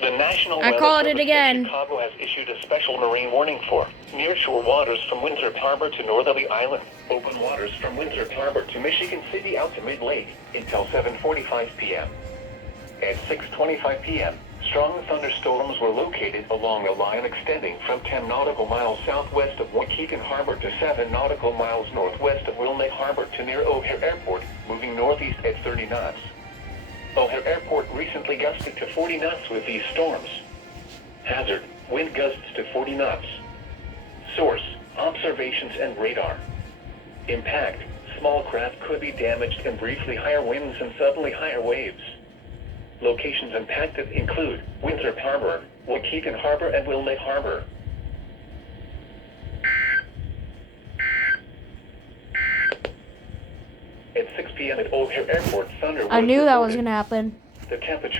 The National I Weather called it Service again. in Chicago has issued a special marine warning for nearshore waters from Winthrop Harbor to Northerly Island, open waters from Winthrop Harbor to Michigan City out to Mid-Lake until 7:45 p.m. At 6:25 p.m., strong thunderstorms were located along a line extending from 10 nautical miles southwest of Waukegan Harbor to 7 nautical miles northwest of Wilmette Harbor to near O'Hare Airport, moving northeast at 30 knots. O'Hare Airport recently gusted to 40 knots with these storms. Hazard, wind gusts to 40 knots. Source, observations and radar. Impact, small craft could be damaged and briefly higher winds and suddenly higher waves. Locations impacted include Winthrop Harbor, Waukegan Harbor and Wilmette Harbor. At 6 p.m. at O'Hare Airport, thunder I was knew that was reported. gonna happen. The temperature